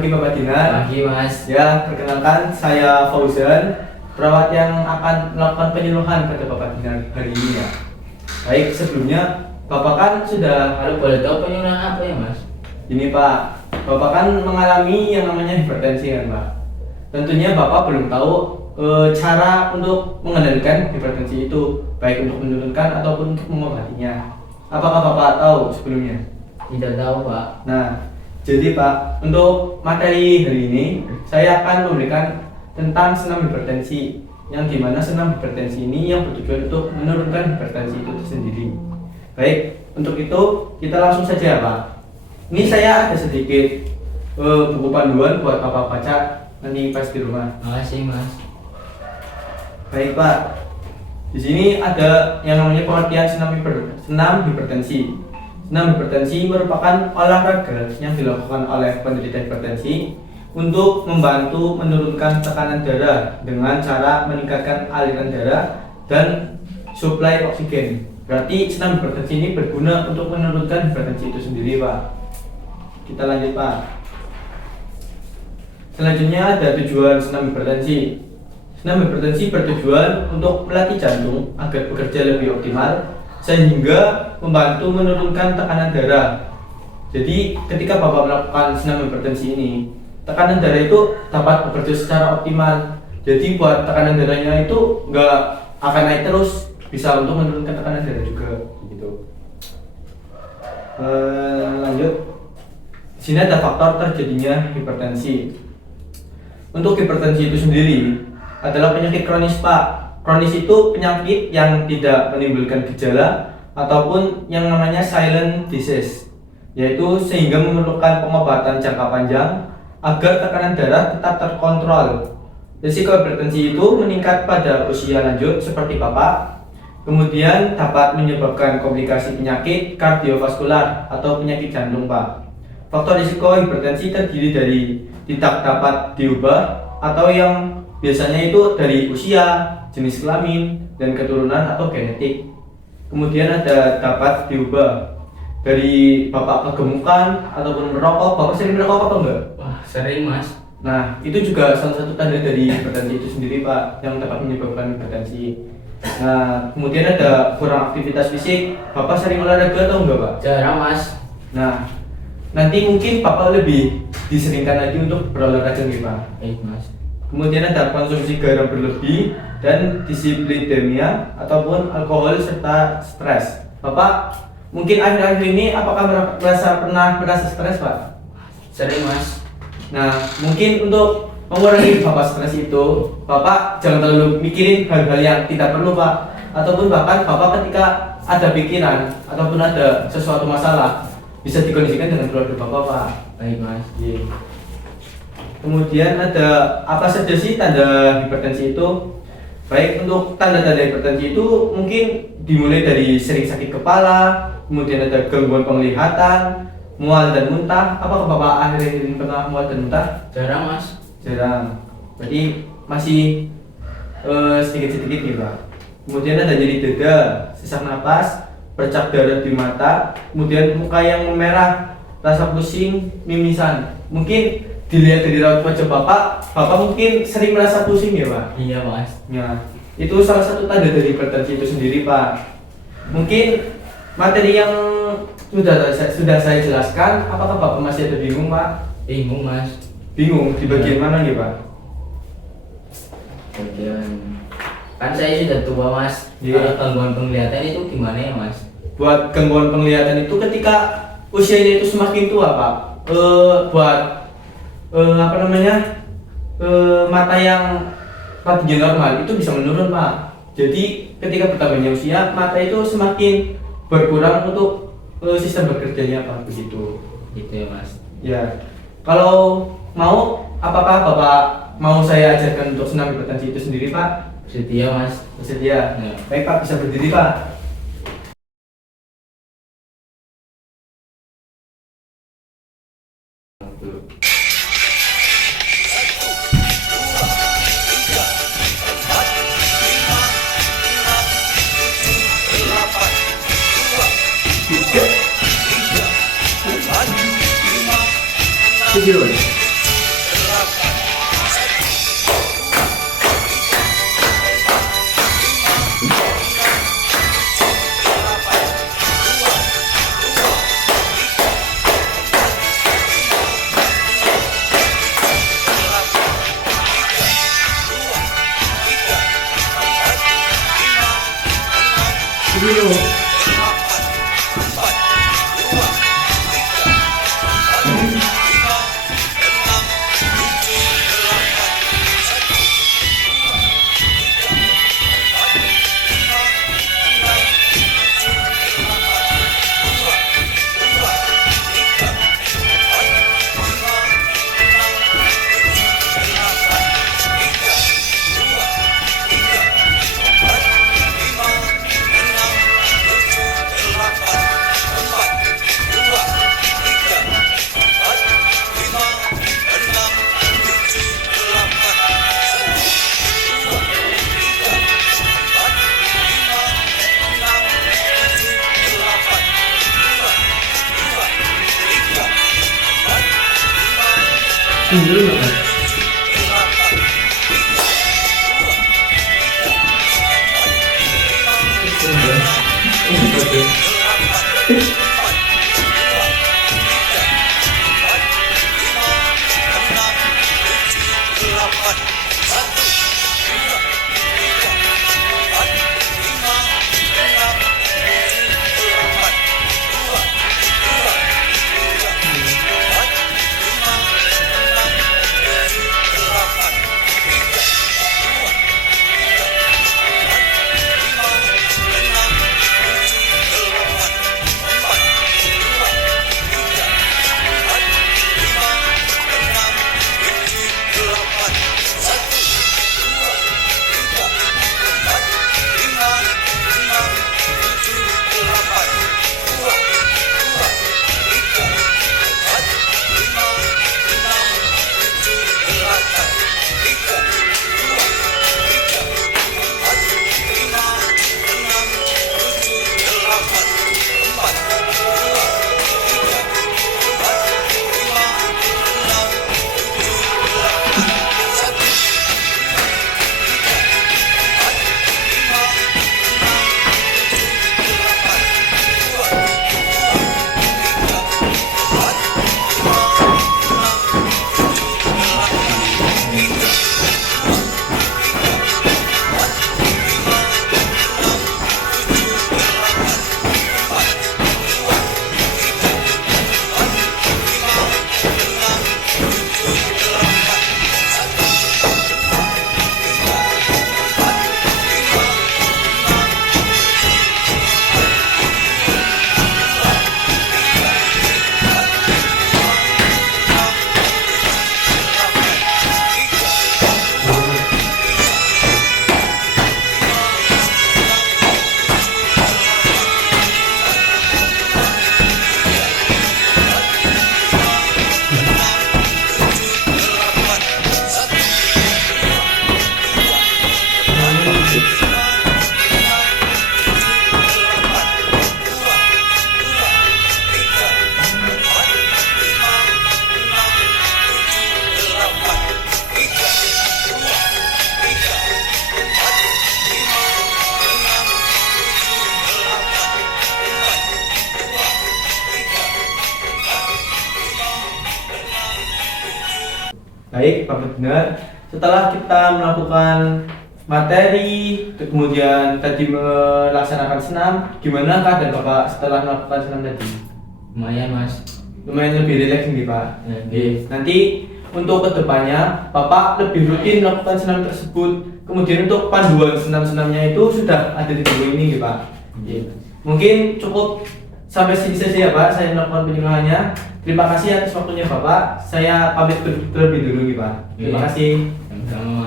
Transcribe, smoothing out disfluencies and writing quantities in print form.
pagi Bapak Dinar. Pagi Mas. Ya, perkenalkan saya Fauzan, perawat yang akan melakukan penyuluhan pada Bapak Dinar hari ini ya. Baik, sebelumnya Bapak kan sudah Kalau boleh tahu penyuluhan apa ya Mas? ini Pak, Bapak kan mengalami yang namanya hipertensi kan Pak. Tentunya Bapak belum tahu cara untuk mengendalikan hipertensi itu, baik untuk menurunkan ataupun untuk mengobatinya. Apakah Bapak tahu sebelumnya? Tidak tahu Pak. Nah, jadi Pak, untuk materi hari ini saya akan memberikan tentang senam hipertensi, yang dimana senam hipertensi ini yang bertujuan untuk menurunkan hipertensi itu sendiri. Baik, untuk itu kita langsung saja Pak. Ini saya ada sedikit buku panduan buat Bapak baca nanti pas di rumah. Makasih Mas. Baik Pak, di sini ada yang namanya pengertian senam hipertensi. Senam hipertensi merupakan olahraga yang dilakukan oleh penderita hipertensi untuk membantu menurunkan tekanan darah dengan cara meningkatkan aliran darah dan suplai oksigen. Berarti senam hipertensi ini berguna untuk menurunkan hipertensi itu sendiri Pak. Kita lanjut Pak. Selanjutnya ada tujuan senam hipertensi. Senam hipertensi bertujuan untuk melatih jantung agar bekerja lebih optimal sehingga membantu menurunkan tekanan darah. Jadi ketika Bapak melakukan senam hipertensi ini, tekanan darah itu dapat bekerja secara optimal. Jadi buat tekanan darahnya itu nggak akan naik terus, bisa untuk menurunkan tekanan darah juga gitu. Lanjut. Di sini ada faktor terjadinya hipertensi. Untuk hipertensi itu sendiri adalah penyakit kronis Pak. Kronis itu penyakit yang tidak menimbulkan gejala ataupun yang namanya silent disease, yaitu sehingga memerlukan pengobatan jangka panjang agar tekanan darah tetap terkontrol. Risiko hipertensi itu meningkat pada usia lanjut seperti Bapak, kemudian dapat menyebabkan komplikasi penyakit kardiovaskular atau penyakit jantung Pak. Faktor risiko hipertensi terdiri dari tidak dapat diubah atau yang biasanya itu dari usia, jenis kelamin, dan keturunan atau genetik. Kemudian ada dapat diubah dari Bapak kegemukan ataupun merokok. Bapak sering merokok apa enggak? Wah, sering Mas. Nah, itu juga salah satu tanda dari hipertensi itu sendiri Pak, yang dapat menyebabkan hipertensi. Nah, kemudian ada kurang aktivitas fisik. Bapak sering olahraga atau enggak Pak? Jarang Mas. Nah, nanti mungkin Bapak lebih diseringkan lagi untuk berolahraga nih Pak. Baik Mas. Kemudian ada konsumsi garam berlebih dan dislipidemia ataupun alkohol serta stres. Bapak mungkin akhir-akhir ini apakah pernah merasa stres Pak? Sering Mas. Nah, mungkin untuk mengurangi Bapak stres itu, Bapak jangan terlalu mikirin hal-hal yang tidak perlu Pak. Ataupun bahkan Bapak ketika ada pikiran ataupun ada sesuatu masalah, bisa dikondisikan dengan keluarga Bapak Pak. Baik Mas. Yeah. Kemudian ada apa saja sih tanda hipertensi itu? Baik, untuk tanda-tanda hipertensi itu mungkin dimulai dari sering sakit kepala, kemudian ada gangguan penglihatan, mual dan muntah. Apakah Bapak akhir-akhir ini pernah mual dan muntah? Jarang Mas. Jarang. Berarti masih sedikit-sedikit nih Pak. Kemudian ada nyeri dada, sesak napas, bercak darah di mata, kemudian muka yang memerah, rasa pusing, mimisan. Mungkin dilihat dari raut wajah Bapak mungkin sering merasa pusing ya Pak? Iya Mas. Ya, itu salah satu tanda dari hipertensi itu sendiri Pak. Mungkin materi yang sudah saya jelaskan, apakah Bapak masih ada bingung Pak? Bingung Mas. Bingung di bagian mana nih Pak? Bagian kan saya sudah tua Mas. Iya. Kalau gangguan penglihatan itu gimana ya Mas? Buat gangguan penglihatan itu ketika usianya itu semakin tua Pak, buat mata yang tadinya normal itu bisa menurun Pak. Jadi ketika bertambahnya usia, mata itu semakin berkurang untuk sistem bekerjanya Pak, begitu. Gitu ya Mas. Ya, kalau mau, apakah Bapak mau saya ajarkan untuk senam hipertensi itu sendiri Pak? Setia Mas. Bersedia? Ya. Baik Pak, bisa berdiri Pak. Video. Dulu Pak. Baik, Pak Benar. Setelah kita melakukan materi, kemudian tadi melaksanakan senam, gimana keadaan Bapak setelah melakukan senam tadi? Lumayan mas. Lumayan lebih rileks nih Pak. Jadi Nanti untuk kedepannya, Bapak lebih rutin melakukan senam tersebut. Kemudian untuk panduan senam-senamnya itu sudah ada di buku ini nih Pak. Mungkin cukup sampai sini saja ya Pak, saya melakukan penyuluhannya. Terima kasih atas waktunya Bapak. Saya pamit terlebih dulu nih Pak. Terima kasih. sama-sama.